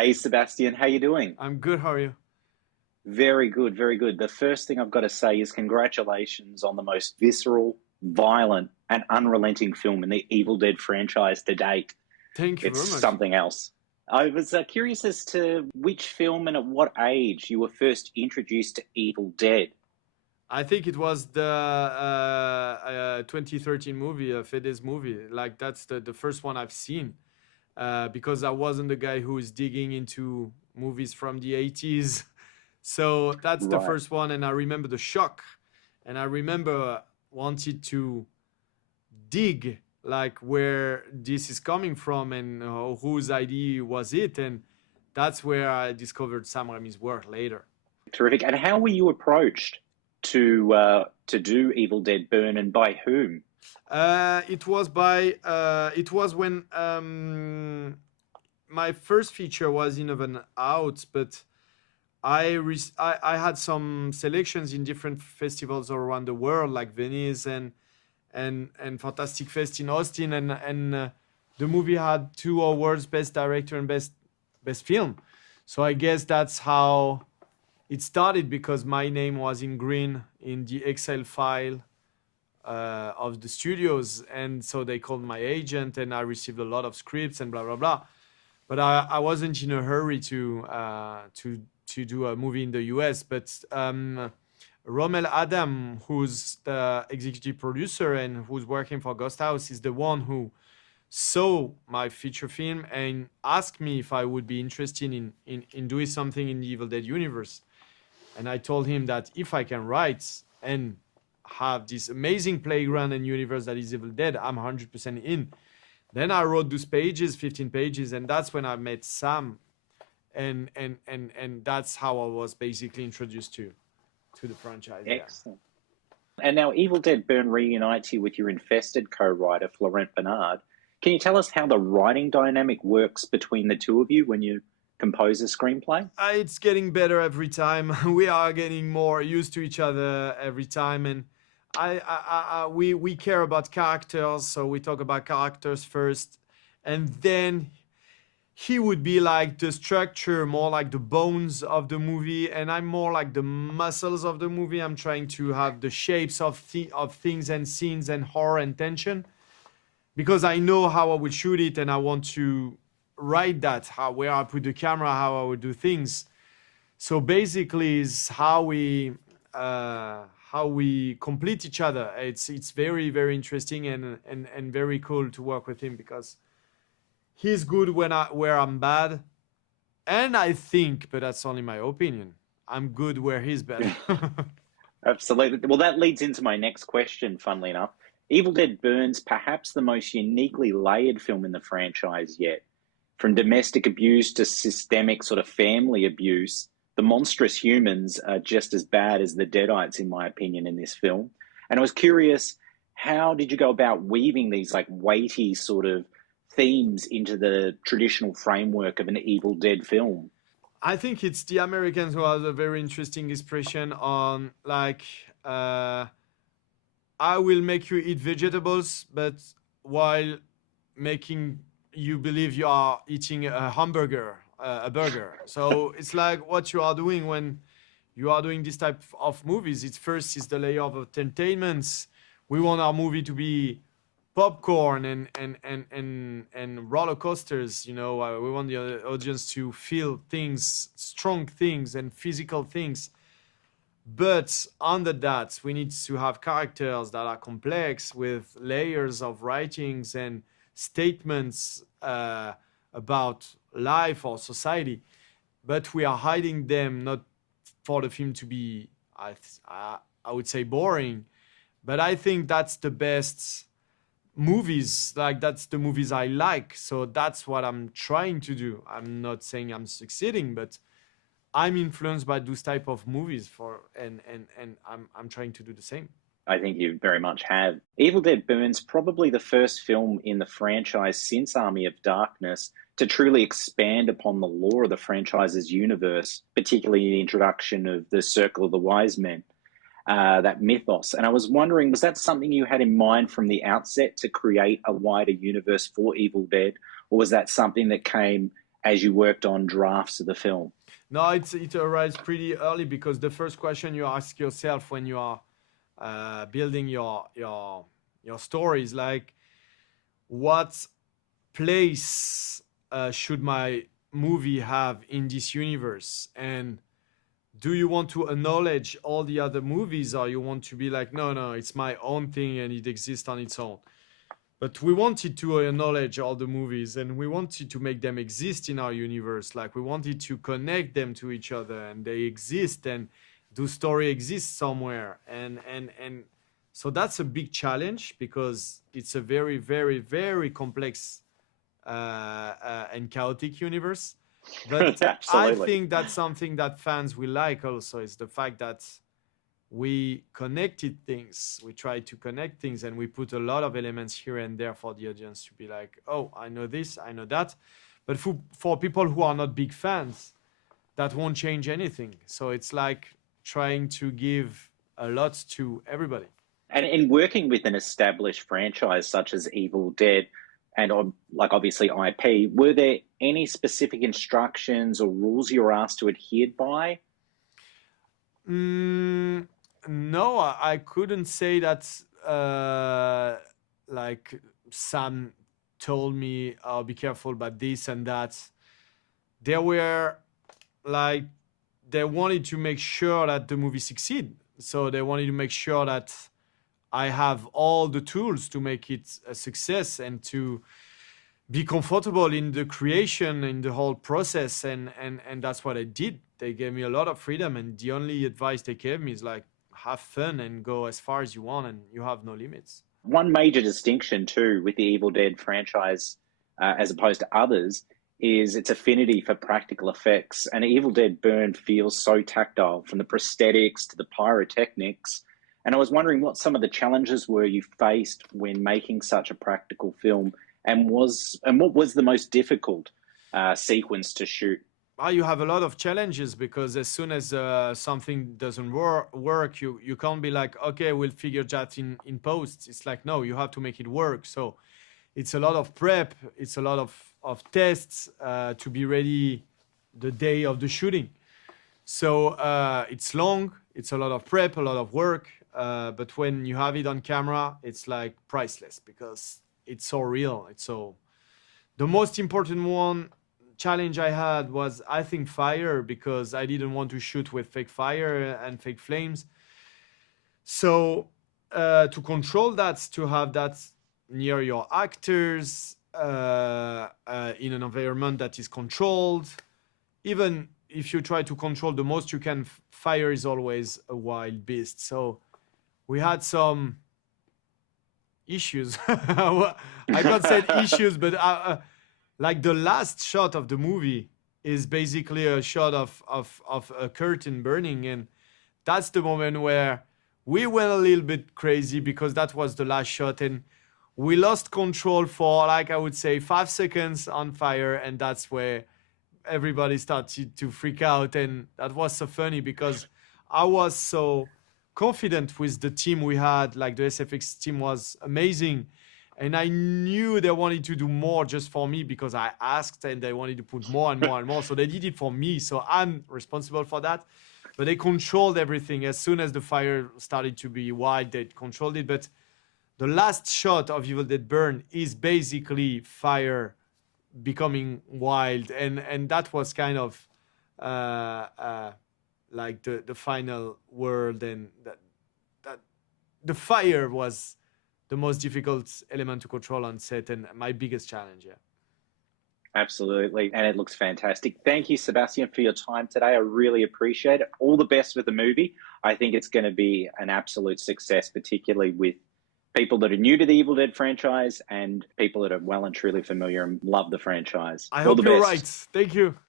Hey Sebastian, how you doing? I'm good. How are you? Very good, very good. The first thing I've got to say is congratulations on the most visceral, violent, and unrelenting film in the Evil Dead franchise to date. Thank you It's very much. something else. I was curious as to which film and at what age you were first introduced to Evil Dead. I think it was the 2013 movie, Fede's movie. Like that's the first one I've seen because I wasn't the guy who is digging into movies from the 80s. So that's the Right. first one, and I remember the shock, and I remember wanted to dig like where this is coming from and whose idea was it, and that's where I discovered Sam Raimi's work later. Terrific. And how were you approached to do Evil Dead Burn and by whom? It was when my first feature was in of an out, but I had some selections in different festivals all around the world, like Venice and Fantastic Fest in Austin, and the movie had two awards: best director and best film. So I guess that's how it started because my name was in green in the Excel file of the studios, and so they called my agent, and I received a lot of scripts and blah blah blah. But I wasn't in a hurry to do a movie in the US. But Rommel Adam, who's the executive producer and who's working for Ghost House, is the one who saw my feature film and asked me if I would be interested in doing something in the Evil Dead universe. And I told him that if I can write and have this amazing playground and universe that is Evil Dead, I'm 100% in. Then I wrote those pages, 15 pages, and that's when I met Sam, and that's how I was basically introduced to the franchise. Yeah. Excellent. And now Evil Dead Burn reunites you with your Infested co-writer, Florent Bernard. Can you tell us how the writing dynamic works between the two of you when you compose a screenplay? It's getting better every time. We are getting more used to each other every time, and we care about characters, so we talk about characters first, and then he would be like the structure, more like the bones of the movie, and I'm more like the muscles of the movie. I'm trying to have the shapes of things and scenes and horror and tension because I know how I would shoot it, and I want to write that how where I put the camera, how I would do things. So basically, is how we complete each other. It's very very interesting and very cool to work with him because he's good when I where I'm bad, and I think, but that's only my opinion. I'm good where he's bad. Absolutely. Well, that leads into my next question, funnily enough. Evil Dead Burns perhaps the most uniquely layered film in the franchise yet. From domestic abuse to systemic sort of family abuse, the monstrous humans are just as bad as the Deadites, in my opinion, in this film. And I was curious, how did you go about weaving these like weighty sort of themes into the traditional framework of an Evil Dead film? I think it's the Americans who have a very interesting expression on like I will make you eat vegetables, but while making you believe you are eating a hamburger, a burger. So it's like what you are doing when you are doing this type of movies. It's first is the layer of entertainment. We want our movie to be popcorn and roller coasters. We want the audience to feel things, strong things, and physical things. But under that, we need to have characters that are complex with layers of writings and statements about life or society. But we are hiding them not for the film to be, I would say, boring. But I think that's the best movies. Like that's the movies I like. So that's what I'm trying to do. I'm not saying I'm succeeding, but I'm influenced by those type of movies and I'm trying to do the same. I think you very much have. Evil Dead Burns probably the first film in the franchise since Army of Darkness to truly expand upon the lore of the franchise's universe, particularly the introduction of the Circle of the Wise Men, that mythos. And I was wondering, was that something you had in mind from the outset to create a wider universe for Evil Dead, or was that something that came as you worked on drafts of the film? No, it arrives pretty early because the first question you ask yourself when you are building your story is like, what place should my movie have in this universe? And do you want to acknowledge all the other movies, or you want to be like, no, no, it's my own thing and it exists on its own? But we wanted to acknowledge all the movies, and we wanted to make them exist in our universe. Like, we wanted to connect them to each other, and they exist, and the story exists somewhere. And so that's a big challenge because it's a very, very, very complex and chaotic universe. But I Absolutely. think that's something that fans will like also, is the fact that we connected things, we try to connect things, and we put a lot of elements here and there for the audience to be like, oh, I know this, I know that. But for people who are not big fans, that won't change anything. So it's like trying to give a lot to everybody. And in working with an established franchise such as Evil Dead and like obviously IP, were there any specific instructions or rules you were asked to adhere by? No, I couldn't say that. Like Sam told me, "Oh, be careful about this and that." There were like they wanted to make sure that the movie succeed, so they wanted to make sure that I have all the tools to make it a success and to be comfortable in the creation, in the whole process, and that's what I did. They gave me a lot of freedom, and the only advice they gave me is like, have fun and go as far as you want, and you have no limits. One major distinction, too, with the Evil Dead franchise as opposed to others is its affinity for practical effects. And Evil Dead Burn feels so tactile, from the prosthetics to the pyrotechnics. And I was wondering what some of the challenges were you faced when making such a practical film, and what was the most difficult sequence to shoot? You have a lot of challenges because as soon as something doesn't work, you can't be like, okay, we'll figure that in post. It's like, no, you have to make it work. So it's a lot of prep. It's a lot of tests to be ready the day of the shooting. So it's long. It's a lot of prep, a lot of work. But when you have it on camera, it's like priceless because it's so real. It's so... The most important challenge I had was, I think, fire, because I didn't want to shoot with fake fire and fake flames. So to control that, to have that near your actors, in an environment that is controlled, even if you try to control the most you can, fire is always a wild beast. So we had some issues. I can't say issues, but like the last shot of the movie is basically a shot of a curtain burning. And that's the moment where we went a little bit crazy because that was the last shot. And we lost control for, like, I would say 5 seconds on fire. And that's where everybody started to freak out. And that was so funny because I was so confident with the team we had. Like, the SFX team was amazing. And I knew they wanted to do more just for me because I asked, and they wanted to put more and more and more. So they did it for me. So I'm responsible for that. But they controlled everything. As soon as the fire started to be wild, they controlled it. But the last shot of Evil Dead Burn is basically fire becoming wild. And that was kind of like the final world. And that the fire was the most difficult element to control on set and my biggest challenge. Yeah. Absolutely. And it looks fantastic. Thank you, Sébastien, for your time today. I really appreciate it. All the best with the movie. I think it's going to be an absolute success, particularly with people that are new to the Evil Dead franchise and people that are well and truly familiar and love the franchise. I All hope the you're best. right. Thank you.